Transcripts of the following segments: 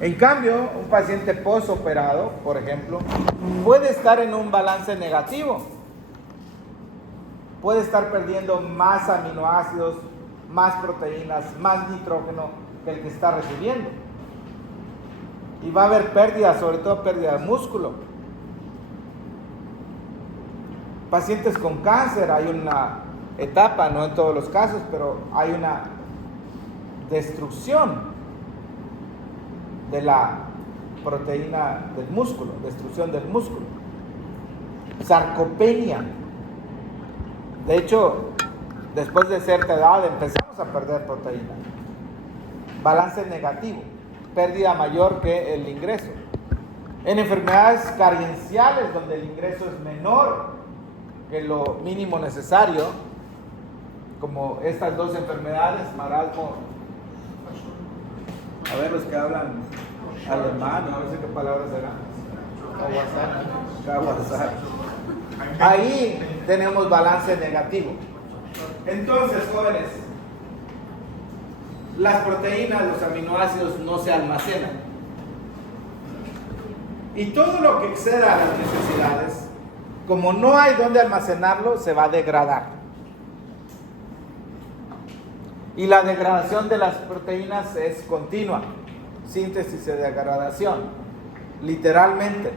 En cambio, un paciente postoperado, por ejemplo, puede estar en un balance negativo. Puede estar perdiendo más aminoácidos, más proteínas, más nitrógeno que el que está recibiendo. Y va a haber pérdida, sobre todo pérdida de músculo. Pacientes con cáncer, hay una etapa, no en todos los casos, pero hay una destrucción de la proteína del músculo, destrucción del músculo. Sarcopenia. De hecho, después de cierta edad empezamos a perder proteína. Balance negativo, pérdida mayor que el ingreso. En enfermedades carenciales, donde el ingreso es menor que lo mínimo necesario, como estas dos enfermedades, marasmo, a ver los que hablan alemán, no sé qué palabras serán, Kawasaki. Ahí tenemos balance negativo. Entonces, jóvenes, las proteínas, los aminoácidos no se almacenan. Y todo lo que exceda las necesidades, como no hay dónde almacenarlo, se va a degradar. Y la degradación de las proteínas es continua, síntesis y degradación, literalmente.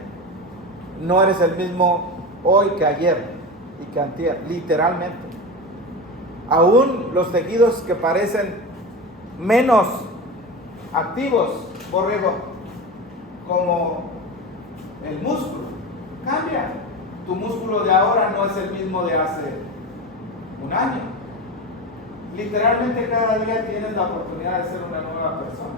No eres el mismo hoy que ayer y que antier, literalmente. Aún los tejidos que parecen menos activos, borrego, como el músculo, cambia. Tu músculo de ahora no es el mismo de hace un año. Literalmente cada día tienes la oportunidad de ser una nueva persona.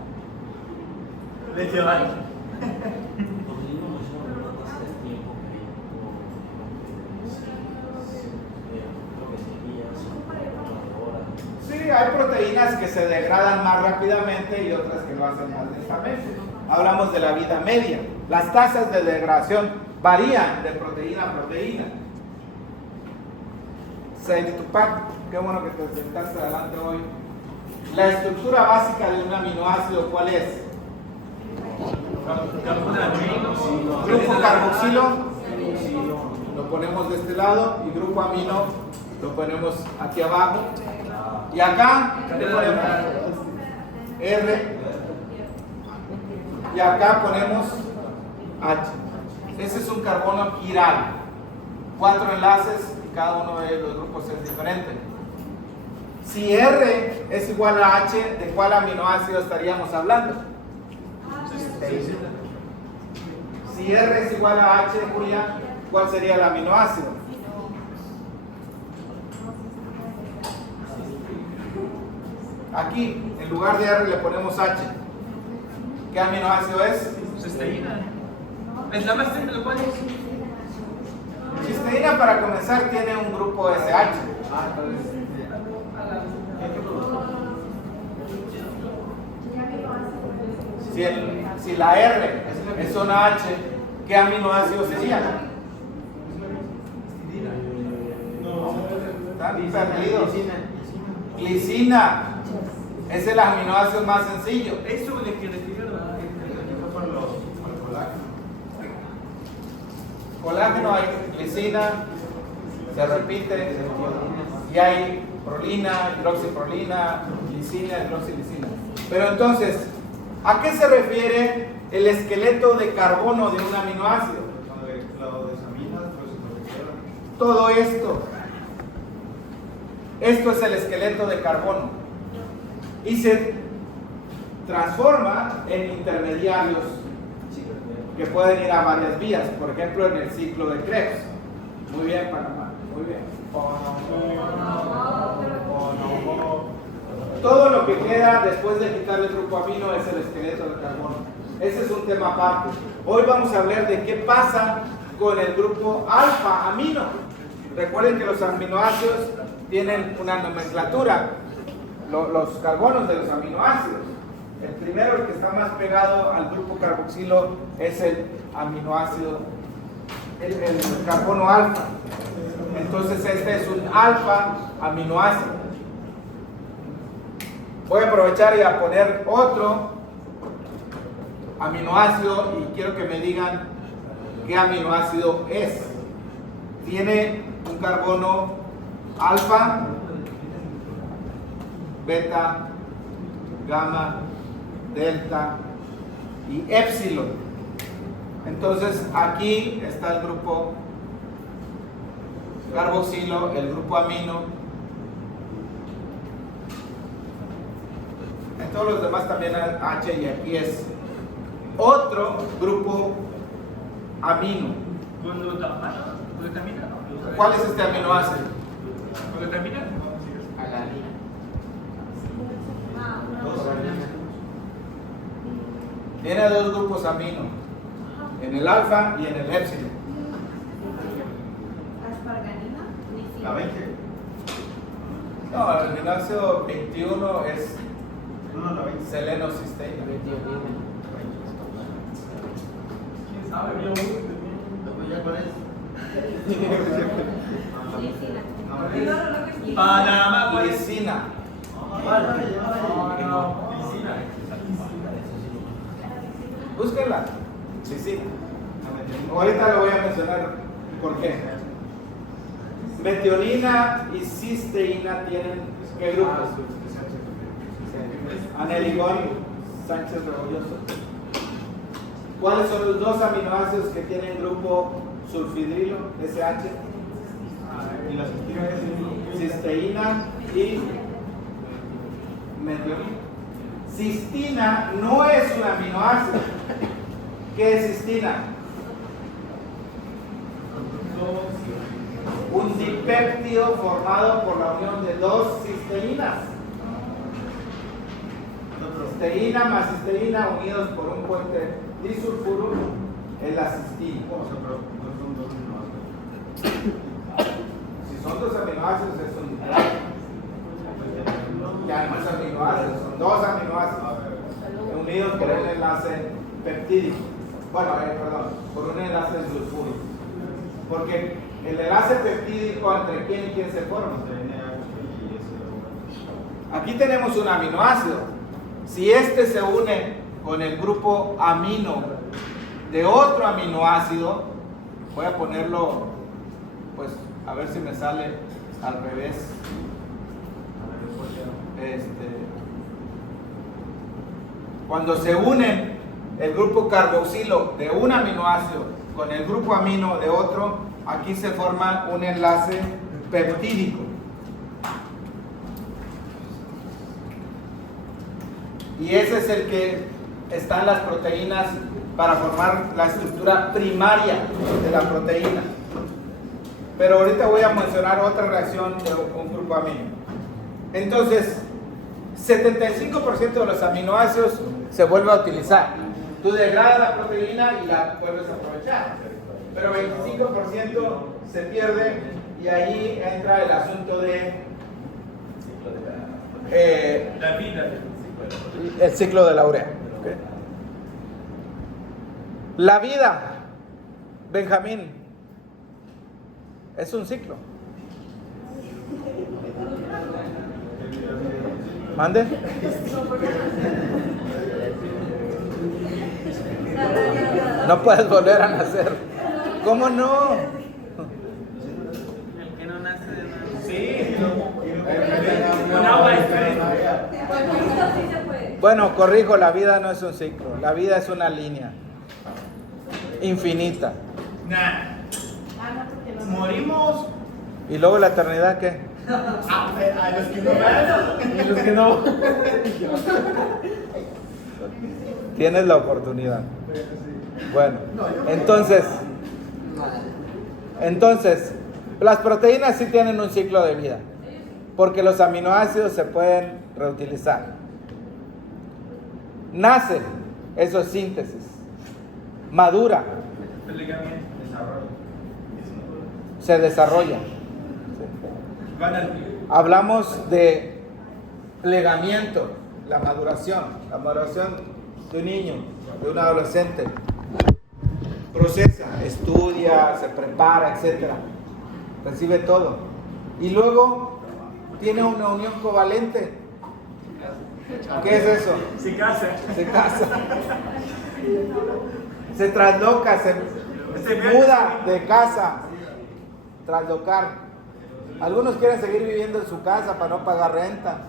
Sí, hay proteínas que se degradan más rápidamente y otras que lo hacen más lentamente. Hablamos de la vida media. Las tasas de degradación varían de proteína a proteína. Said Tupac, qué bueno que te sentaste adelante hoy. La estructura básica de un aminoácido, ¿cuál es? Grupo carboxilo, lo ponemos de este lado, y grupo amino lo ponemos aquí abajo. Y acá, ¿qué ponemos? R. Y acá ponemos H. Ese es un carbono quiral. 4 enlaces y cada uno de los grupos es diferente. Si R es igual a H, ¿de cuál aminoácido estaríamos hablando? Si R es igual a H, Julia, ¿cuál sería el aminoácido? Aquí, en lugar de R le ponemos H. ¿Qué aminoácido es? Cisteína. ¿Es la más simple cuál es? Cisteína, para comenzar, tiene un grupo SH. Si la R es una H, ¿qué aminoácido sería? Están perdidos. Glicina. Es el aminoácido más sencillo. Eso es lo que Colágeno, hay glicina, se repite, y hay prolina, hidroxiprolina, glicina, hidroxilicina. Pero entonces, ¿a qué se refiere el esqueleto de carbono de un aminoácido? Todo esto. Esto es el esqueleto de carbono. Y se transforma en intermediarios que pueden ir a varias vías, por ejemplo en el ciclo de Krebs. Muy bien, Panamá, muy bien. Todo lo que queda después de quitar el grupo amino es el esqueleto de carbono. Ese es un tema aparte. Hoy vamos a hablar de qué pasa con el grupo alfa amino. Recuerden que los aminoácidos tienen una nomenclatura, los carbonos de los aminoácidos. El primero, el que está más pegado al grupo carboxilo, es el aminoácido, el carbono alfa. Entonces este es un alfa aminoácido. Voy a aprovechar y a poner otro aminoácido y quiero que me digan qué aminoácido es. Tiene un carbono alfa, beta, gamma, delta y épsilon. Entonces aquí está el grupo carboxilo, el grupo amino. En todos los demás también H y aquí es otro grupo amino. ¿Glutamina? ¿Cuál es este aminoácido? ¿Glutamina? Tiene dos grupos amino, en el alfa y en el épsilon. ¿Asparganina? La 20. No, el aminoácido 21 es No, la 20. selenocisteína. ¿Quién sabe? ¿Ya cuál es? Lisina. Panamá, ¿cuál es? Lisina. Búsquenla. Lisina. Ahorita le voy a mencionar por qué. Metionina y cisteína tienen ¿qué grupos? Aneligón, Sánchez Rebolloso. ¿Cuáles son los dos aminoácidos que tienen grupo sulfidrilo, SH? Y la cisteína es Cisteína y metionina. Cistina no es un aminoácido. ¿Qué es cistina? Un dipéptido formado por la unión de dos cisteínas. Cisteína más cisteína unidos por un puente disulfuro es la cistina. Si son dos aminoácidos es un ya no es aminoácido, son dos aminoácidos unidos por un enlace peptídico. Bueno, perdón, por un enlace sulfúrico. Porque el enlace peptídico entre quién y quién se forma. Aquí tenemos un aminoácido. Si este se une con el grupo amino de otro aminoácido, voy a ponerlo, pues, a ver si me sale al revés. Cuando se unen el grupo carboxilo de un aminoácido con el grupo amino de otro, aquí se forma un enlace peptídico. Y ese es el que está en las proteínas para formar la estructura primaria de la proteína. Pero ahorita voy a mencionar otra reacción de un grupo amino. Entonces, 75% de los aminoácidos se vuelve a utilizar. Tú degradas la proteína y la vuelves a aprovechar. Pero 25% se pierde y ahí entra el asunto de La vida. el ciclo de la urea. ¿Okay? La vida, Benjamín, es un ciclo. ¿Mande? No puedes volver a nacer. ¿Cómo no? El que no nace de nuevo. Sí. Con agua es Bueno, corrijo, la vida no es un ciclo. La vida es una línea infinita. Nah. Morimos. ¿Y luego la eternidad qué? A los que no van. Y los que no. Tienes la oportunidad. Bueno, entonces, las proteínas sí tienen un ciclo de vida, porque los aminoácidos se pueden reutilizar. Nace, eso es síntesis. Madura, se desarrolla. Hablamos de plegamiento, la maduración de un niño, de un adolescente. Procesa, estudia, se prepara, etc. Recibe todo. Y luego tiene una unión covalente. ¿Qué es eso? Se casa. Se casa. Se trasloca, se muda de casa. Traslocar. Algunos quieren seguir viviendo en su casa para no pagar renta.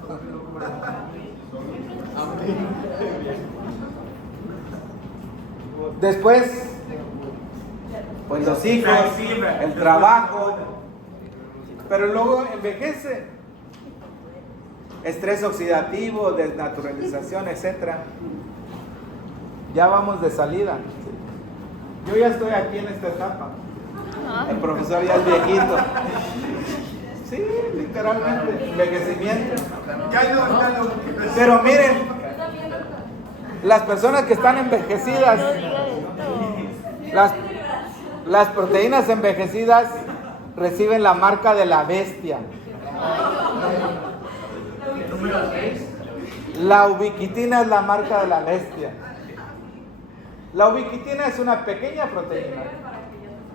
Después, pues los hijos, el trabajo, pero luego envejece. Estrés oxidativo, desnaturalización, etcétera. Ya vamos de salida. Yo ya estoy aquí en esta etapa. El profesor ya es viejito. Sí, literalmente, envejecimiento. Pero miren, las personas que están envejecidas, las proteínas envejecidas reciben la marca de la bestia. La ubiquitina es la marca de la bestia. La ubiquitina es una pequeña proteína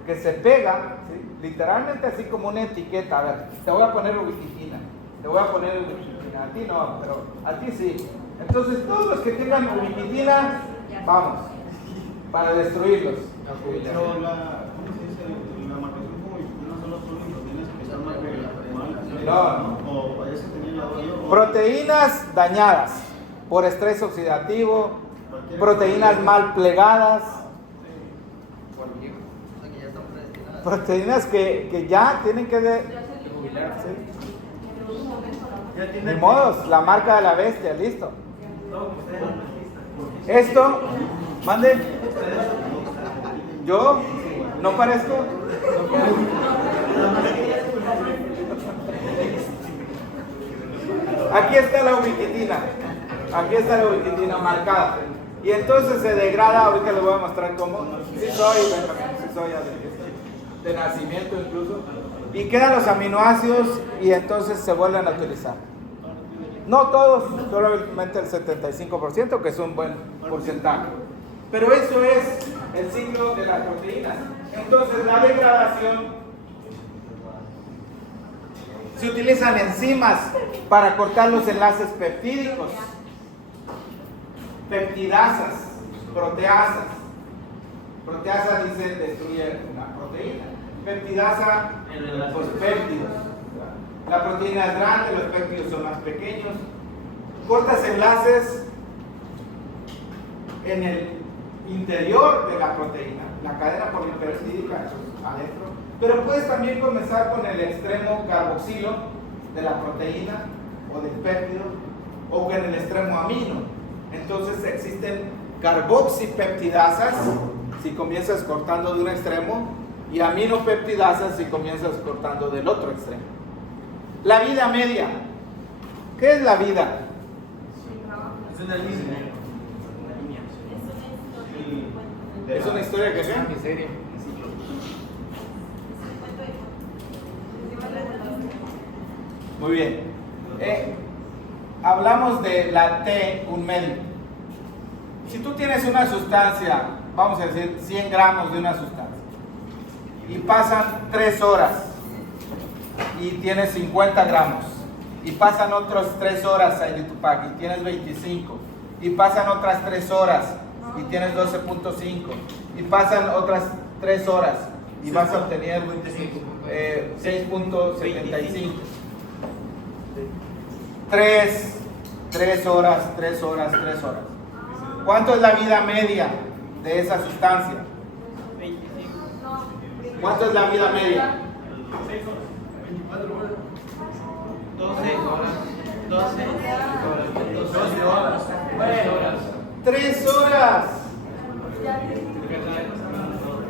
que se pega, ¿sí? Literalmente así como una etiqueta. A ver, te voy a poner ubiquitina, te voy a poner ubiquitina. A ti no, pero a ti sí. Entonces todos los que tengan ubiquitina, vamos, para destruirlos. Pero ¿cómo se dice? La marcación como ubiquitina solo son proteínas que están mal pegadas. No. O ese tenía la yo. Proteínas dañadas por estrés oxidativo, proteínas mal plegadas, proteínas que ya tienen que jubilarse. Ni modos, la marca de la bestia, listo. Esto, mande. ¿Yo? ¿No parezco? Aquí está la ubiquitina. Aquí está la ubiquitina marcada. Y entonces se degrada, ahorita les voy a mostrar cómo. Sí soy de nacimiento incluso. Y quedan los aminoácidos y entonces se vuelven a utilizar. No todos, solamente el 75%, que es un buen porcentaje. Pero eso es el ciclo de las proteínas. Entonces la degradación, se utilizan enzimas para cortar los enlaces peptídicos, peptidasas, proteasas. Proteasa dice destruye una proteína. Peptidasa, pues péptidos. La proteína es grande, los péptidos son más pequeños. Cortas enlaces en el interior de la proteína, la cadena polipeptídica adentro, pero puedes también comenzar con el extremo carboxilo de la proteína o del péptido o con el extremo amino. Entonces existen carboxipeptidasas si comienzas cortando de un extremo y aminopeptidasas si comienzas cortando del otro extremo. La vida media. ¿Qué es la vida? Es una línea. ¿Es una historia que sea? Miseria. Muy bien. Hablamos de la T, un medio. Si tú tienes una sustancia, vamos a decir 100 gramos de una sustancia, y pasan 3 horas y tienes 50 gramos, y pasan otras 3 horas ahí de tu pack y tienes 25, y pasan otras 3 horas y tienes 12.5, y pasan otras 3 horas y vas a obtener 6.75. 3 horas. ¿Cuánto es la vida media de esa sustancia? 25. ¿Cuánto es la vida media? 6 horas. 24 horas. 12 horas. 3 horas.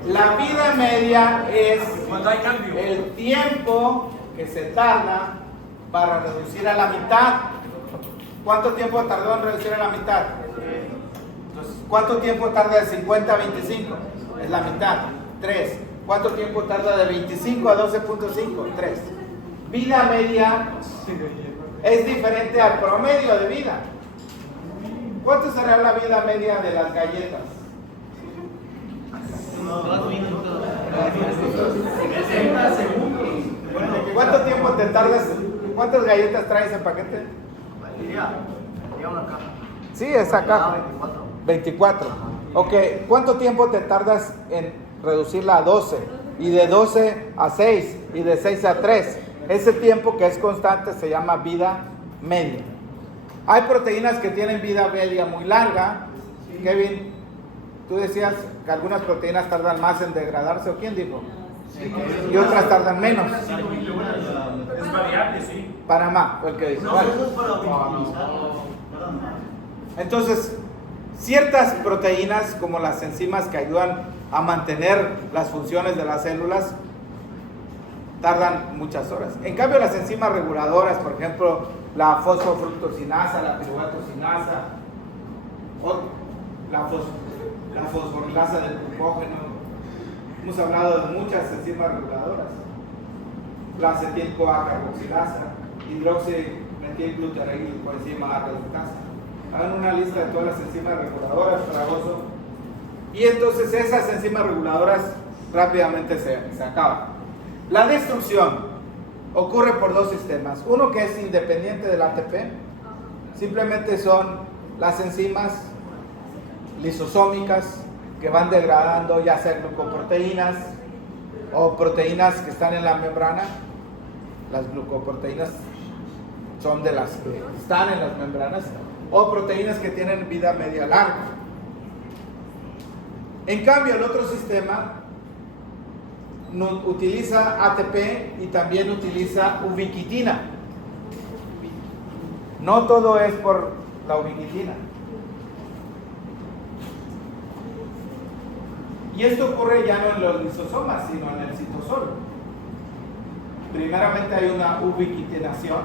La vida media es Cuando hay cambio. el tiempo que se tarda para reducir a la mitad. ¿Cuánto tiempo tardó en reducir a la mitad? Entonces, ¿cuánto tiempo tarda de 50 a 25? Es la mitad. 3. ¿Cuánto tiempo tarda de 25 a 12.5? 3. Vida media es diferente al promedio de vida. ¿Cuánto será la vida media de las galletas? 2 minutos. 60 segundos. ¿Cuánto tiempo te tardas? ¿Cuántas galletas trae ese paquete? Lleva una caja. Sí, esa caja. 24. Ok, ¿cuánto tiempo te tardas en reducirla a 12? Y de 12 a 6, y de 6 a 3. Ese tiempo que es constante se llama vida media. Hay proteínas que tienen vida media muy larga. Kevin, tú decías que algunas proteínas tardan más en degradarse, ¿o quién dijo? Y otras tardan menos. Es variable, sí. Panamá fue el que dijo. No, Vale. eso es para optimizar. Entonces, ciertas proteínas como las enzimas que ayudan a mantener las funciones de las células tardan muchas horas. En cambio, las enzimas reguladoras, por ejemplo, la fosfofructosinasa, la piruvatosinasa, o la fosforilasa del glucógeno, hemos hablado de muchas enzimas reguladoras, la acetil-CoA carboxilasa, hidroximetilglutareil coenzima A reductasa. Hagan una lista de todas las enzimas reguladoras, Fragoso. Y entonces esas enzimas reguladoras rápidamente se acaban. La destrucción ocurre por dos sistemas. Uno que es independiente del ATP, simplemente son las enzimas lisosómicas que van degradando ya sea glucoproteínas o proteínas que están en la membrana. Las glucoproteínas son de las que están en las membranas, o proteínas que tienen vida media larga. En cambio, el otro sistema utiliza ATP y también utiliza ubiquitina. No todo es por la ubiquitina. Y esto ocurre ya no en los lisosomas, sino en el citosol. Primeramente hay una ubiquitinación,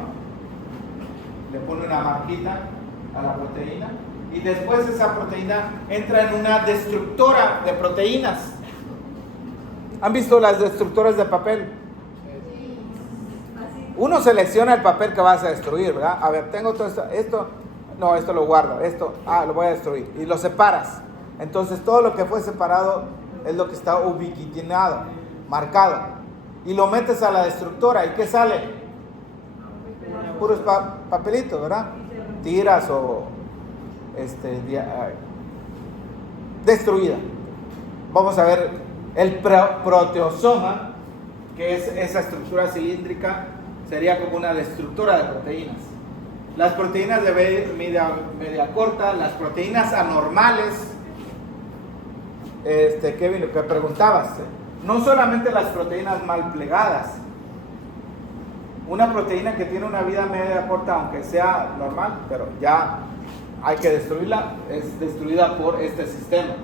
le pone una marquita a la proteína, y después esa proteína entra en una destructora de proteínas. ¿Han visto las destructoras de papel? Uno selecciona el papel que vas a destruir, ¿verdad? A ver, tengo todo esto, no, esto lo guardo, esto, lo voy a destruir, y lo separas. Entonces todo lo que fue separado es lo que está ubiquitinado, marcado, y lo metes a la destructora, ¿y qué sale? Puros papelitos, ¿verdad? Tiras o destruida. Vamos a ver el proteosoma, que es esa estructura cilíndrica, sería como una destructora de proteínas. Las proteínas de media corta, las proteínas anormales, Kevin, lo que preguntabas, no solamente las proteínas mal plegadas. Una proteína que tiene una vida media corta, aunque sea normal, pero ya hay que destruirla, es destruida por este sistema.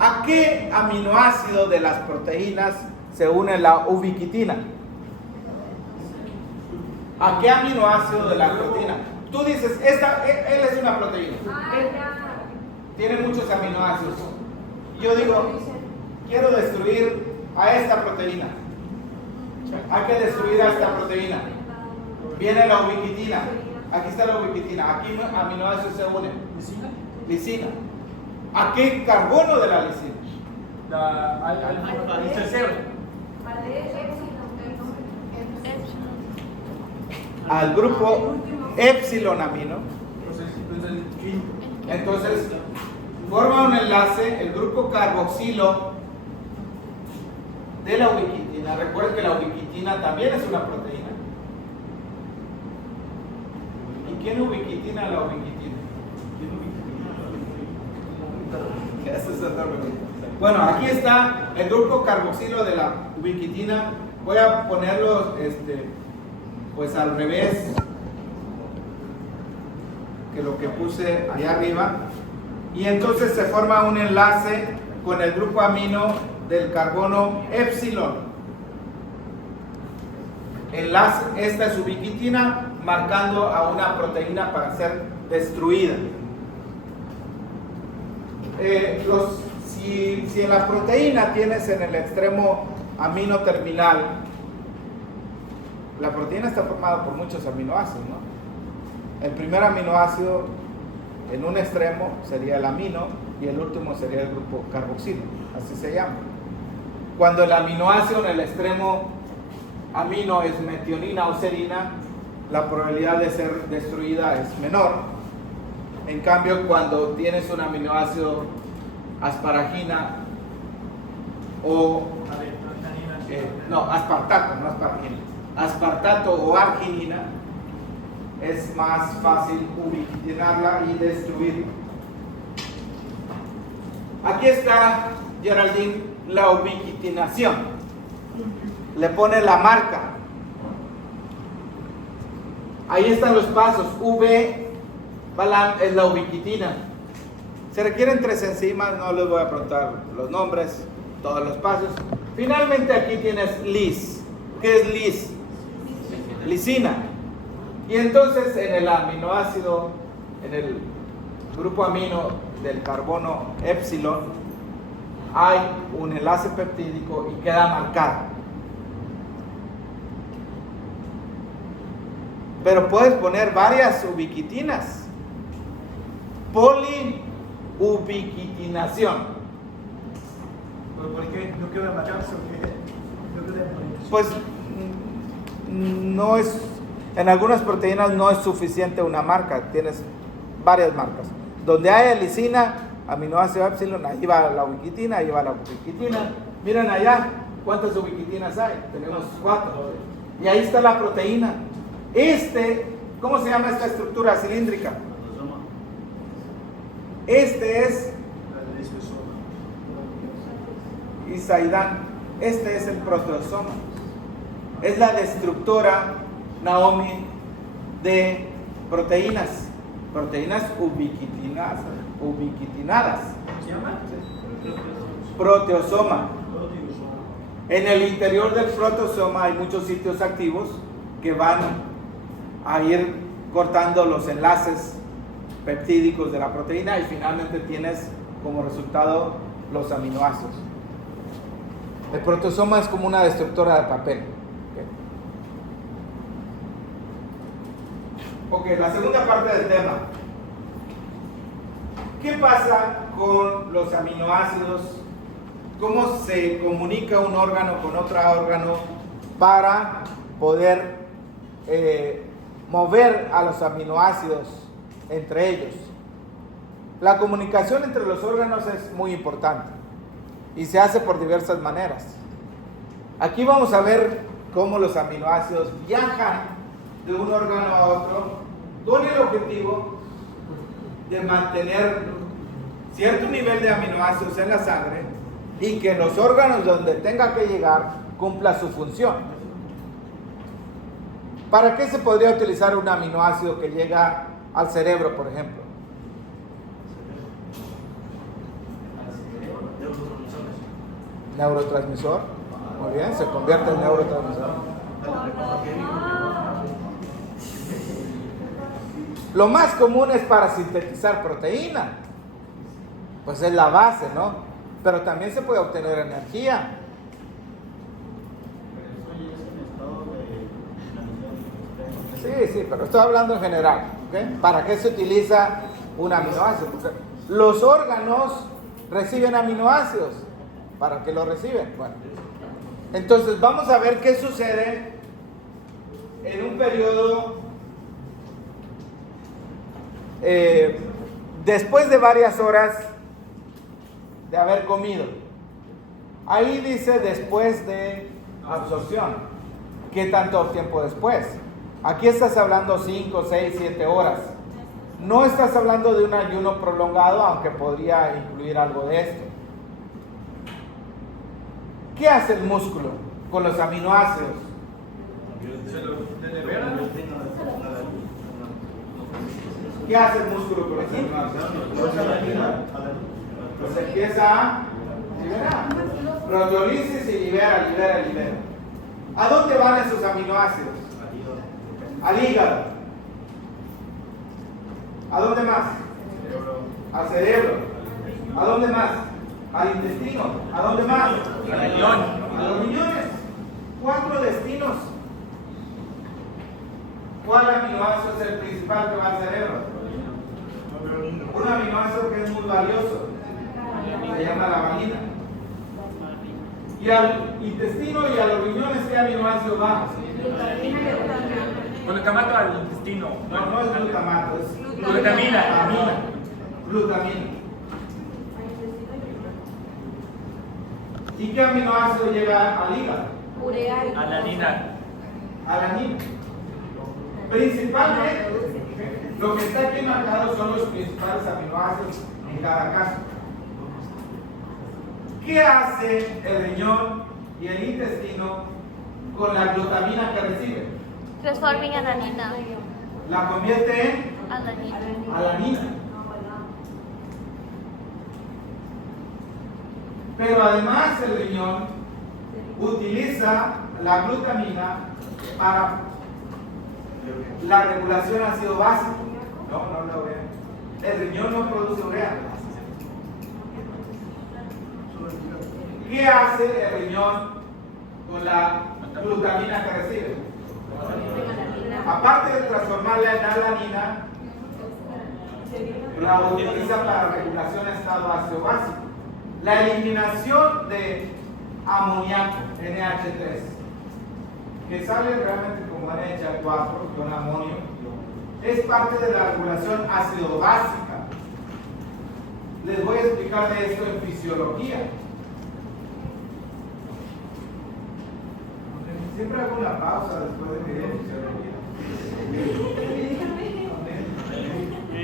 ¿A qué aminoácido de las proteínas se une la ubiquitina? ¿A qué aminoácido de la proteína? Tú dices, él es una proteína. Tiene muchos aminoácidos. Yo digo, quiero destruir a esta proteína. Hay que destruir a esta proteína. Viene la ubiquitina. Aquí está la ubiquitina. Aquí aminoácidos se unen. Lisina. ¿A qué carbono de la lisina? Al tercero. Al grupo epsilon amino. Entonces, forma un enlace el grupo carboxilo de la ubiquitina. Recuerden que la ubiquitina también es una proteína. ¿Y quién ubiquitina la ubiquitina? Eso es otra pregunta. Bueno, aquí está el grupo carboxilo de la ubiquitina. Voy a ponerlo pues al revés que lo que puse allá arriba, y entonces se forma un enlace con el grupo amino del carbono epsilon. Enlace, esta es ubiquitina marcando a una proteína para ser destruida. Si en la proteína tienes en el extremo amino terminal, la proteína está formada por muchos aminoácidos, ¿no? El primer aminoácido en un extremo sería el amino y el último sería el grupo carboxilo, así se llama. Cuando el aminoácido en el extremo amino es metionina o serina, la probabilidad de ser destruida es menor. En cambio, cuando tienes un aminoácido asparagina o aspartato, no asparagina, aspartato o arginina, es más fácil ubiquitinarla y destruirla. Aquí está, Geraldine, la ubiquitinación. Le pone la marca. Ahí están los pasos. V es la ubiquitina. Se requieren 3 enzimas, no les voy a preguntar los nombres, todos los pasos. Finalmente aquí tienes lis. ¿Qué es lis? Lisina. Y entonces en el aminoácido, en el grupo amino del carbono épsilon, hay un enlace peptídico y queda marcado. Pero puedes poner varias ubiquitinas. Poliubiquitinación. ¿Por qué? ¿No quiero marcarse o qué? Pues no es, en algunas proteínas no es suficiente una marca, tienes varias marcas. Donde hay lisina, aminoácido épsilon, ahí va la ubiquitina, ahí va la ubiquitina. Miren allá, ¿cuántas ubiquitinas hay? Tenemos 4. Y ahí está la proteína. ¿Cómo se llama esta estructura cilíndrica? Este es Isaidán. Este es el proteosoma. Es la destructora, Naomi, de proteínas. Proteínas ubiquitinadas. ¿Se llama? Proteosoma. En el interior del proteosoma hay muchos sitios activos que van a ir cortando los enlaces peptídicos de la proteína y finalmente tienes como resultado los aminoácidos. El proteosoma es como una destructora de papel. Ok, la segunda parte del tema. ¿Qué pasa con los aminoácidos? ¿Cómo se comunica un órgano con otro órgano para poder mover a los aminoácidos entre ellos? La comunicación entre los órganos es muy importante y se hace por diversas maneras. Aquí vamos a ver cómo los aminoácidos viajan de un órgano a otro con el objetivo de mantener cierto nivel de aminoácidos en la sangre y que los órganos donde tenga que llegar cumpla su función. ¿Para qué se podría utilizar un aminoácido que llega al cerebro, por ejemplo? Neurotransmisor. Muy bien, se convierte en neurotransmisor. Lo más común es para sintetizar proteína. Pues es la base, ¿no? Pero también se puede obtener energía. Sí, pero estoy hablando en general, ¿ok? ¿Para qué se utiliza un aminoácido? Porque los órganos reciben aminoácidos. ¿Para qué lo reciben? Bueno, entonces vamos a ver qué sucede en un periodo después de varias horas de haber comido. Ahí dice después de absorción. ¿Qué tanto tiempo después? Aquí estás hablando 5, 6, 7 horas. No estás hablando de un ayuno prolongado, aunque podría incluir algo de esto. ¿Qué hace el músculo con los aminoácidos? ¿Qué hace el músculo con los aminoácidos? Pues empieza a liberar. Proteólisis y libera. ¿A dónde van esos aminoácidos? Al hígado. ¿A dónde más? Al cerebro. ¿A dónde más? Al intestino. ¿A dónde más? Al riñón. A los riñones. 4 destinos. ¿Cuál aminoácido es el principal que va al cerebro? Un aminoácido que es muy valioso. Se llama la valine. Y al intestino y a los riñones, ¿qué aminoácido va? Glutamato al intestino. No es glutamato, es Glutamina. Glutamina. ¿Y qué aminoácido llega al hígado? Urea y Alanina. Alanina. Principalmente, lo que está aquí marcado son los principales aminoácidos en cada caso. ¿Qué hace el riñón y el intestino con la glutamina que recibe? transforma en alanina. La convierte en Alanina. alanina. Pero además el riñón utiliza la glutamina para la regulación ácido básico. No la urea. El riñón no produce urea. ¿Qué hace el riñón con la glutamina que recibe? Aparte de transformarla en alanina, la utiliza para regulación de estado ácido básico. La eliminación de amoníaco, NH3, que sale realmente como NH4 con amonio, es parte de la regulación ácido básica. Les voy a explicar de esto en fisiología. Siempre hago una pausa después de que diga fisiología.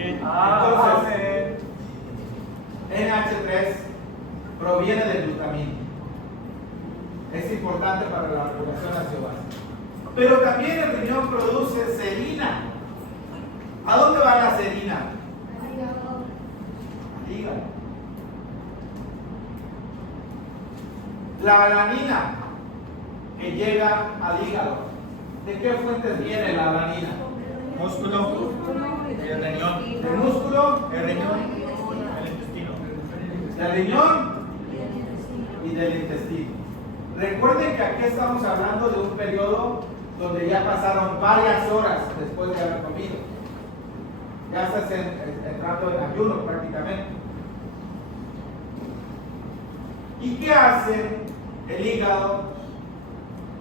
Entonces, NH3 proviene del glutamina. Es importante para la regulación ácido básico. Pero también el riñón produce serina. ¿A dónde va la serina? Al hígado. La alanina que llega al hígado. ¿De qué fuentes viene la alanina? Músculo. El riñón. ¿Del músculo? El riñón. El intestino. Del riñón y del intestino. Recuerden que aquí estamos hablando de un periodo donde ya pasaron varias horas después de haber comido. Ya estás entrando en ayuno prácticamente. ¿Y qué hace el hígado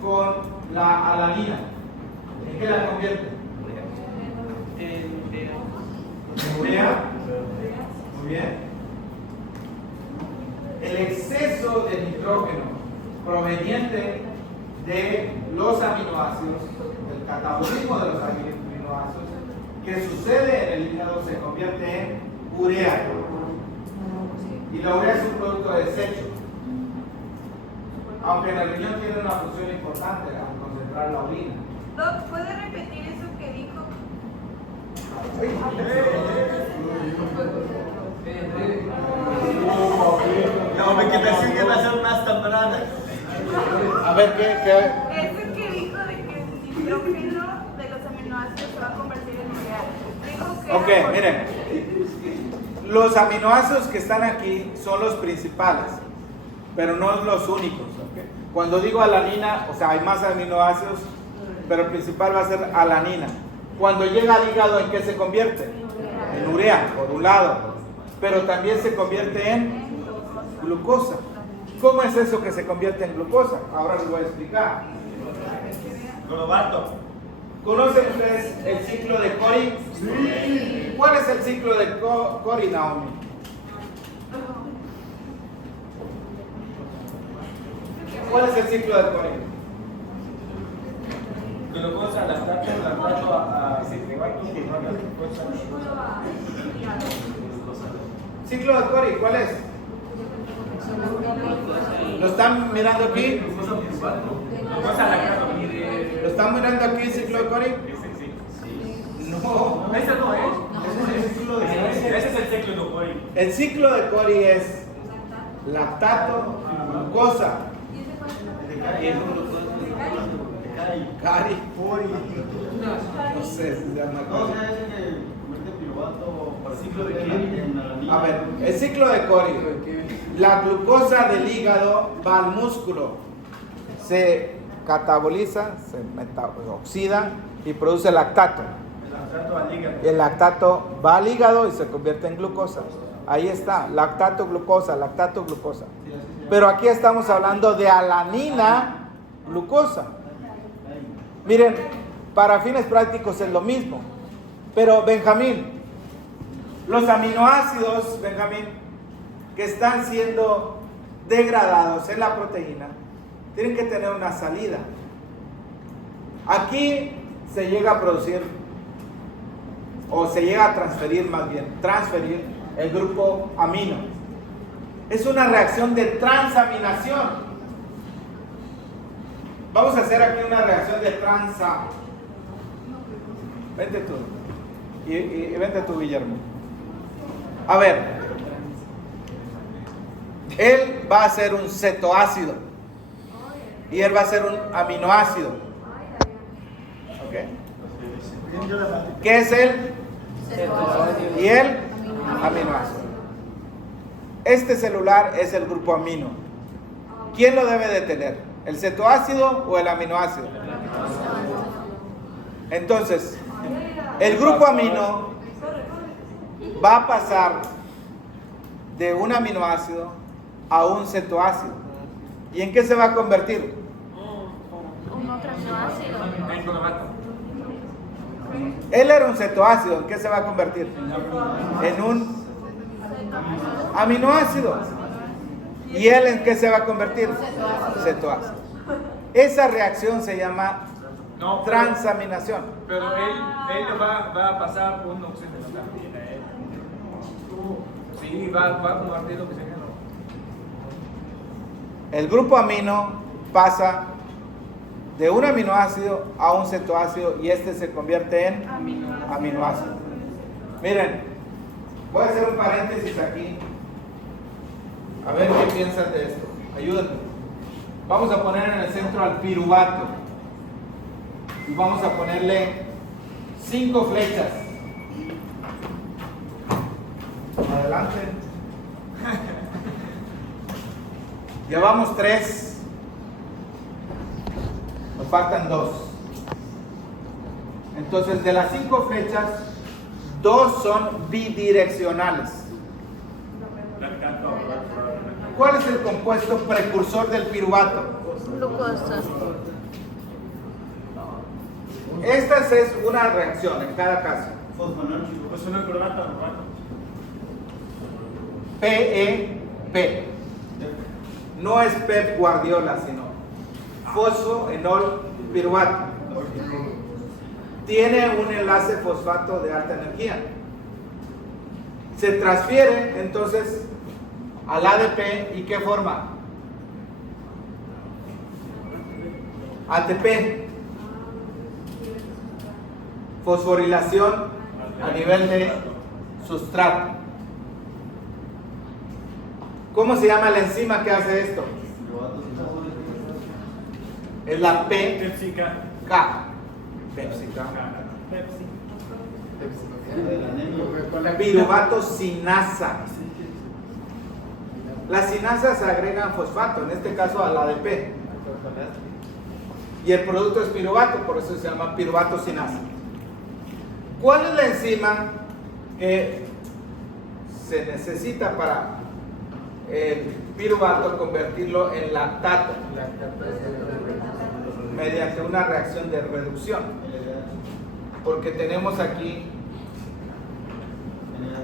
con la alanina? ¿En qué la convierte? ¿En urea? Muy bien. El exceso de nitrógeno proveniente de los aminoácidos, del catabolismo de los aminoácidos, que sucede en el hígado se convierte en urea. Y la urea es un producto de desecho. Aunque en el riñón tiene una función importante al concentrar la orina. Doc, ¿puede repetir eso que dijo? No, me quedé que va a ser más temprana. A ver, ¿qué? Eso que dijo de que el nitrógeno de los aminoácidos se va a convertir en urea. Dijo que Ok, miren. Los aminoácidos que están aquí son los principales, pero no los únicos. ¿Okay? Cuando digo alanina, o sea, hay más aminoácidos, pero el principal va a ser alanina. Cuando llega al hígado, ¿en qué se convierte? En urea, por un lado. Pero también se convierte en glucosa. ¿Cómo es eso que se convierte en glucosa? Ahora les voy a explicar. Globato. ¿Conocen ustedes el ciclo de Cori? Sí. ¿Cuál es el ciclo de Cori, Naomi? ¿Cuál es el ciclo de Cori? Glucosa, lactato a Ciclo de Cori, ¿cuál es? ¿Lo están mirando aquí? Glucosa, lactato. ¿Lo están mirando aquí el ciclo de Cori? No. Ese no es. Ese es el ciclo de Cori. El ciclo de Cori es lactato, glucosa. Cari. No sé si se llama No, o Cori. sea, ese que convierte piruvato para ciclo de Cori en alanina. A ver, el ciclo de Cori. La glucosa del hígado va al músculo, se cataboliza, se oxida y produce lactato. El lactato al hígado. El lactato va al hígado y se convierte en glucosa. Ahí está, lactato, glucosa, lactato, glucosa. Pero aquí estamos hablando de alanina, glucosa. Miren, para fines prácticos es lo mismo. Pero Benjamín, Los aminoácidos, Benjamín, que están siendo degradados en la proteína, tienen que tener una salida. Aquí se llega a producir, o se llega a transferir más bien, transferir el grupo amino. Es una reacción de transaminación. Vamos a hacer aquí una reacción de Vente tú. Y vente tú, Guillermo. A ver. Él va a ser un cetoácido. Y él va a ser un aminoácido. ¿Ok? ¿Qué es él? Y él, aminoácido. Este celular es el grupo amino. ¿Quién lo debe de tener? ¿El cetoácido o el aminoácido? Entonces, el grupo amino va a pasar de un aminoácido a un cetoácido. ¿Y en qué se va a convertir? Un otro aminoácido. Él era un cetoácido. ¿En qué se va a convertir? En un aminoácido. ¿Y él en qué se va a convertir? Cetoácido. Esa reacción se llama transaminación. Pero él va a pasar un oxígeno también a él. Sí, va a compartir oxígeno. El grupo amino pasa de un aminoácido a un cetoácido y este se convierte en aminoácido. Miren, voy a hacer un paréntesis aquí. A ver qué piensan de esto. Ayúdenme. Vamos a poner en el centro al piruvato. Y vamos a ponerle 5 flechas. Adelante. Llevamos 3. Nos faltan 2. Entonces, de las 5 flechas, 2 son bidireccionales. ¿Cuál es el compuesto precursor del piruvato? Glucosa. Esta es una reacción en cada caso. PEP. No es Pep Guardiola, sino fosfoenol piruvato. Tiene un enlace fosfato de alta energía. Se transfiere entonces al ADP y ¿qué forma? ATP. Fosforilación a nivel de sustrato. ¿Cómo se llama la enzima que hace esto? Es la PK. Piruvato sinasa. Las sinasas agregan fosfato, en este caso al ADP. Y el producto es piruvato, por eso se llama piruvato sinasa. ¿Cuál es la enzima que se necesita para el piruvato convertirlo en lactato? Mediante una reacción de reducción. Porque tenemos aquí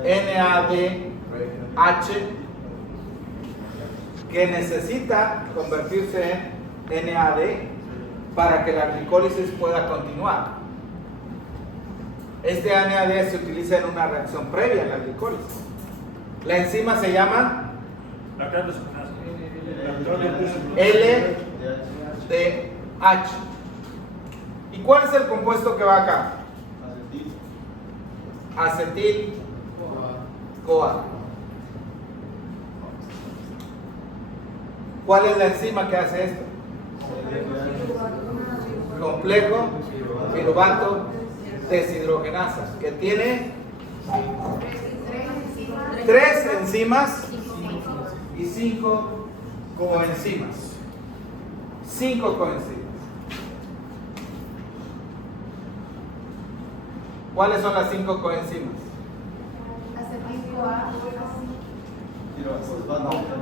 NADH que necesita convertirse en NAD para que la glicólisis pueda continuar. Este NAD se utiliza en una reacción previa a la glicólisis. La enzima se llama LDH. ¿Y cuál es el compuesto que va acá? Acetil-CoA. ¿Cuál es la enzima que hace esto? Complejo piruvato deshidrogenasas, que tiene 3 enzimas y 5 coenzimas. 5 coenzimas. ¿Cuáles son las 5 coenzimas?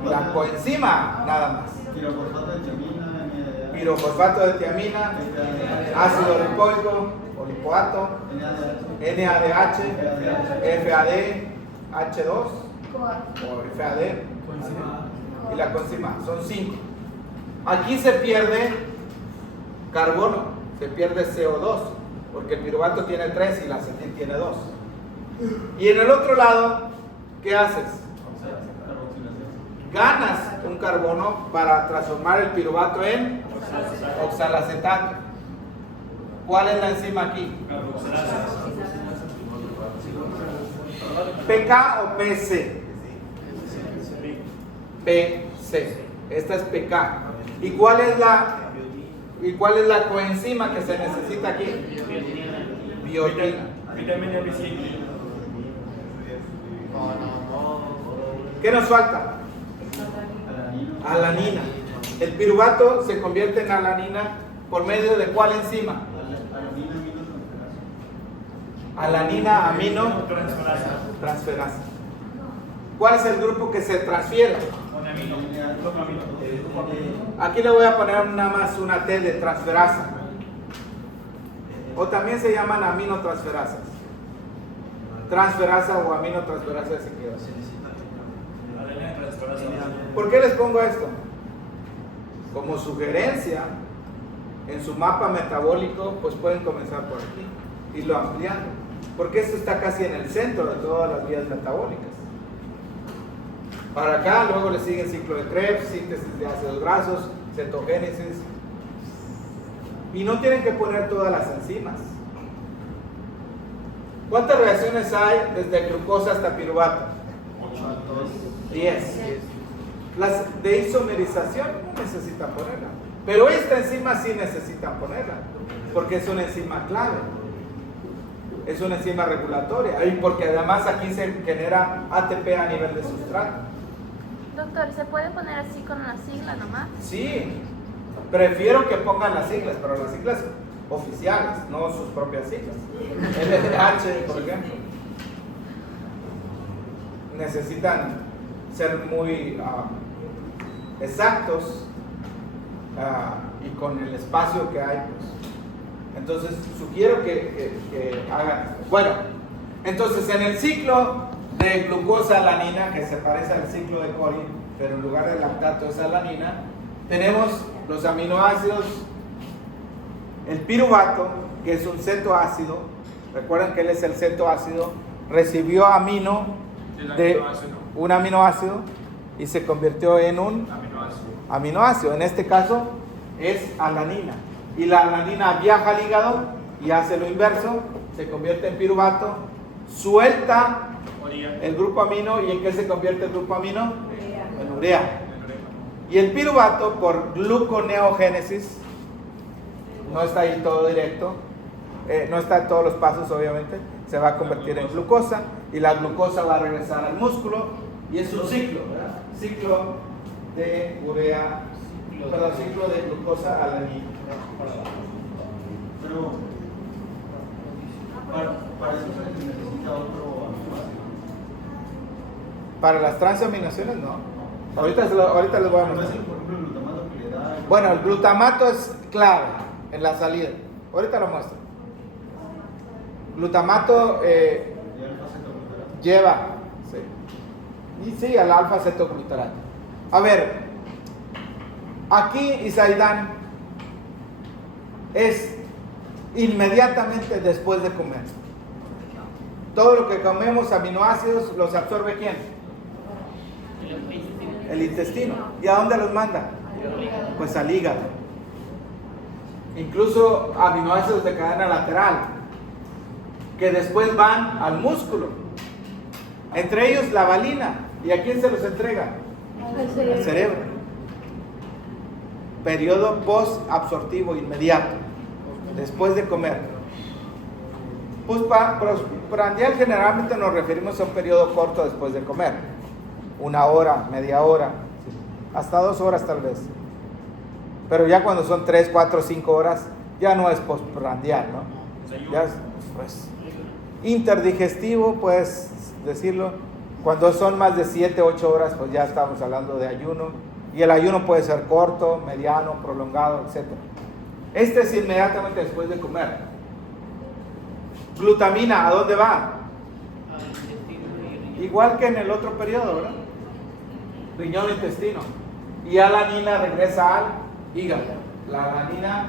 La coenzima, nada más. Pirofosfato de tiamina, ácido lipoico o lipoato, NADH, FAD, H2 o FAD y la coenzima A. Son 5. Aquí se pierde carbono, se pierde CO2, porque el piruvato tiene 3 y la acetil tiene 2. Y en el otro lado, ¿qué haces? Ganas un carbono para transformar el piruvato en oxalacetato. ¿Cuál es la enzima aquí? ¿PK o PC? PC. Esta es PK. ¿Y cuál es la coenzima que se necesita aquí? Biotina. Vitamina B5. ¿Qué nos falta? Alanina. El piruvato se convierte en alanina por medio de ¿cuál enzima? Alanina amino transferasa. ¿Cuál es el grupo que se transfiere? Aquí le voy a poner nada más una T de transferasa. O también se llaman aminotransferasas. Transferasa o aminotransferasa de sequedad. ¿Por qué les pongo esto? Como sugerencia, en su mapa metabólico, pues pueden comenzar por aquí, irlo ampliando, porque esto está casi en el centro de todas las vías metabólicas. Para acá, luego le sigue el ciclo de Krebs, síntesis de ácidos grasos, cetogénesis, y no tienen que poner todas las enzimas. ¿Cuántas reacciones hay desde glucosa hasta piruvato? 10. Las de isomerización no necesitan ponerla, pero esta enzima sí necesitan ponerla, porque es una enzima clave, es una enzima regulatoria, y porque además aquí se genera ATP a nivel de sustrato. Doctor, ¿se puede poner así con la sigla nomás? Sí, prefiero que pongan las siglas, pero las siglas oficiales, no sus propias siglas. LDH, por ejemplo, necesitan ser muy exactos y con el espacio que hay, pues. Entonces sugiero que hagan esto. Bueno, entonces en el ciclo de glucosa-alanina, que se parece al ciclo de Cori, pero en lugar de lactato es alanina, tenemos los aminoácidos, el piruvato, que es un cetoácido. Recuerden que él es el cetoácido, recibió amino de un aminoácido y se convirtió en un aminoácido. En este caso es alanina. Y la alanina viaja al hígado y hace lo inverso, se convierte en piruvato, suelta el grupo amino. ¿Y en qué se convierte el grupo amino? En urea. Y el piruvato, por gluconeogénesis, no está ahí todo directo, no está en todos los pasos obviamente, se va a convertir en glucosa y la glucosa va a regresar al músculo y es un ciclo, ¿verdad? Ciclo de urea, perdón, ciclo de glucosa alanina. Pero para eso se necesita otro aminoácido. Para las transaminaciones no. Ahorita les voy a mostrar. Por ejemplo, el glutamato que le da. Bueno, el glutamato es clave en la salida. Ahorita lo muestro. Glutamato lleva, sí. Y sí, al alfa-cetoglutarato. A ver, aquí Isaidán es inmediatamente después de comer. Todo lo que comemos, aminoácidos, los absorbe ¿quién? El intestino. ¿Y a dónde los manda? Pues al hígado. Incluso aminoácidos de cadena lateral, que después van al músculo. Entre ellos la valina. ¿Y a quién se los entrega? Al cerebro. Periodo post-absortivo inmediato, después de comer. Postprandial generalmente nos referimos a un periodo corto después de comer. 1 hora, media hora, hasta 2 horas tal vez. Pero ya cuando son 3, 4, 5 horas, ya no es postprandial, ¿no? Ya es, pues, interdigestivo, puedes decirlo. Cuando son más de 7, 8 horas, pues ya estamos hablando de ayuno. Y el ayuno puede ser corto, mediano, prolongado, etc. Este es inmediatamente después de comer. Glutamina, ¿a dónde va? igual que en el otro periodo, ¿verdad? Riñón, intestino. Y alanina regresa al hígado. La alanina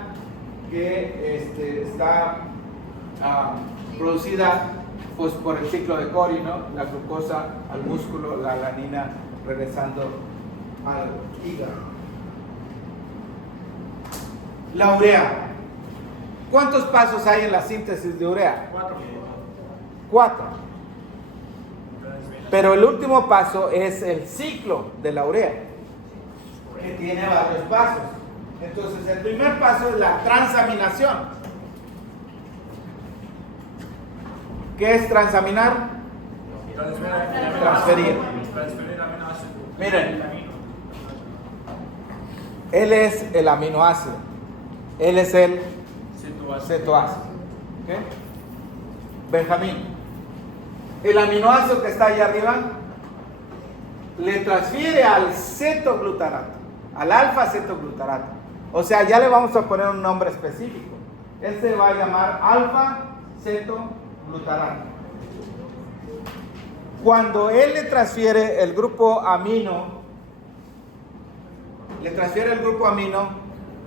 que está producida pues, por el ciclo de Cori, ¿no? La glucosa al músculo, la alanina regresando al hígado. La urea. ¿Cuántos pasos hay en la síntesis de urea? 4. Pero el último paso es el ciclo de la urea, que tiene varios pasos. Entonces, el primer paso es la transaminación. ¿Qué es transaminar? Transferir. Miren, él es el aminoácido. Él es el cetoácido. ¿Okay? Benjamín. El aminoácido que está ahí arriba le transfiere al cetoglutarato, al alfa-cetoglutarato. O sea, ya le vamos a poner un nombre específico. Este va a llamar alfa-cetoglutarato. Cuando él le transfiere el grupo amino,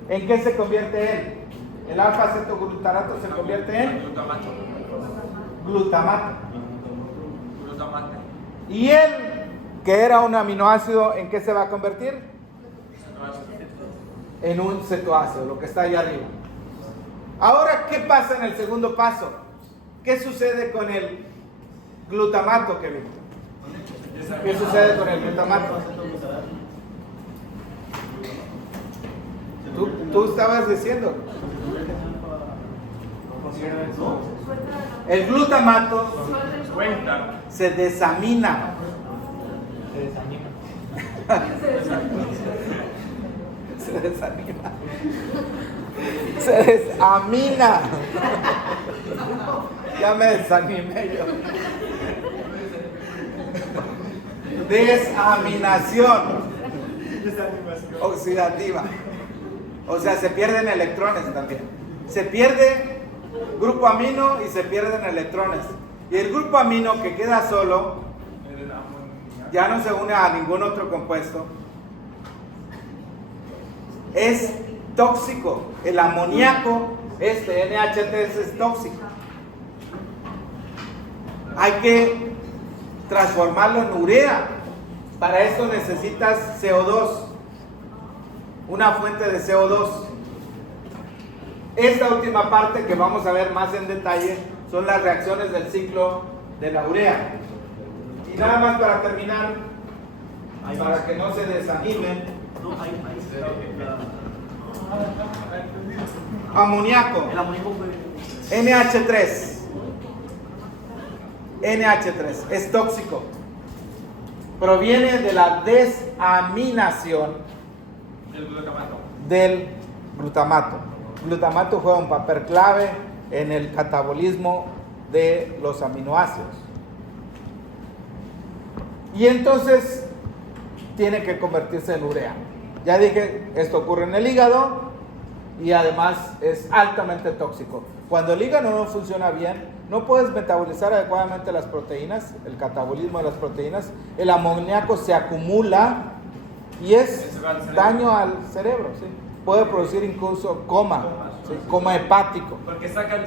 ¿en qué se convierte él? El alfa-cetoglutarato se convierte en glutamato. Y él, que era un aminoácido, ¿en qué se va a convertir? En un cetoácido, lo que está ahí arriba. Ahora, ¿qué pasa en el segundo paso? ¿Qué sucede con el glutamato, Kevin? ¿Qué sucede con el glutamato? Tú estabas diciendo. El glutamato se desamina. Se desamina. Ya me desanimé yo. Desaminación oxidativa. O sea, se pierden electrones también. Se pierde grupo amino y se pierden electrones. Y el grupo amino que queda solo ya no se une a ningún otro compuesto. Es tóxico. El amoníaco, NH3 es tóxico. Hay que transformarlo en urea. Para esto necesitas CO2, una fuente de CO2. Esta última parte que vamos a ver más en detalle son las reacciones del ciclo de la urea. Y nada más para terminar, para que no se desanimen, amoníaco, NH3. NH3 es tóxico. Proviene de la desaminación del glutamato. El glutamato juega un papel clave en el catabolismo de los aminoácidos. Y entonces tiene que convertirse en urea. Ya dije, esto ocurre en el hígado y además es altamente tóxico. Cuando el hígado no funciona bien, no puedes metabolizar adecuadamente las proteínas, el catabolismo de las proteínas, el amoníaco se acumula y es daño al cerebro, ¿sí? Puede producir incluso coma, ¿sí? Coma hepático. Porque sacan el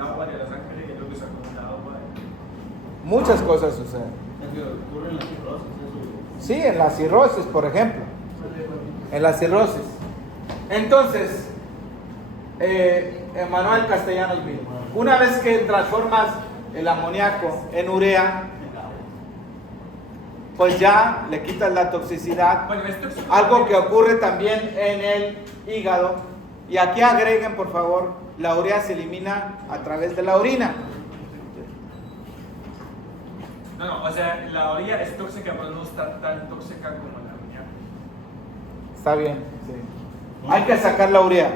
agua de la sangre y luego se acumula agua. Muchas cosas suceden. Ocurre en la cirrosis, eso. Sí, en la cirrosis, por ejemplo. En la cirrosis. Entonces, Emanuel Castellanos mismo. Una vez que transformas el amoníaco en urea, pues ya le quitas la toxicidad. Bueno, Algo que ocurre también en el hígado. Y aquí agreguen, por favor, la urea se elimina a través de la orina. No, o sea, la orina es tóxica, pero no está tan tóxica como la amoníaco. Está bien, sí. Hay que sacar la urea.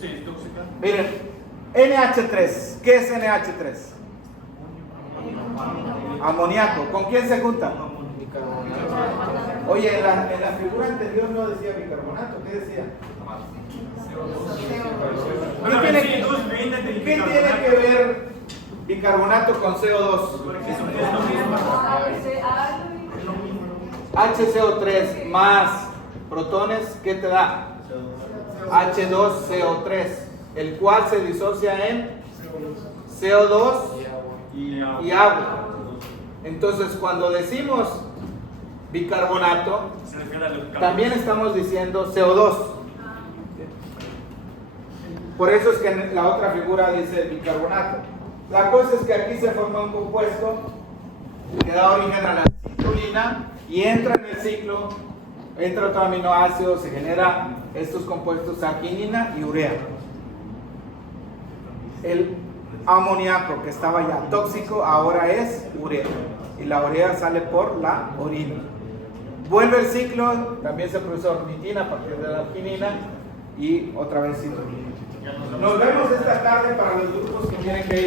Sí, es tóxica. Miren, NH3. ¿Qué es NH3? Amoníaco. ¿Con quién se junta? Oye, en la figura anterior no decía bicarbonato. ¿Qué decía? ¿Qué tiene que ver Bicarbonato con CO2. HCO3 más protones, ¿qué te da? H2CO3, el cual se disocia en CO2 y agua. Entonces, cuando decimos bicarbonato, también estamos diciendo CO2. Por eso es que en la otra figura dice bicarbonato. La cosa es que aquí se forma un compuesto que da origen a la citolina y entra en el ciclo, entra otro aminoácido, se genera estos compuestos arginina y urea. El amoníaco que estaba ya tóxico ahora es urea y la urea sale por la orina. Vuelve el ciclo, también se produce ornitina a partir de la arginina y otra vez citolina. Nos vemos esta tarde para los grupos que tienen que ir hoy.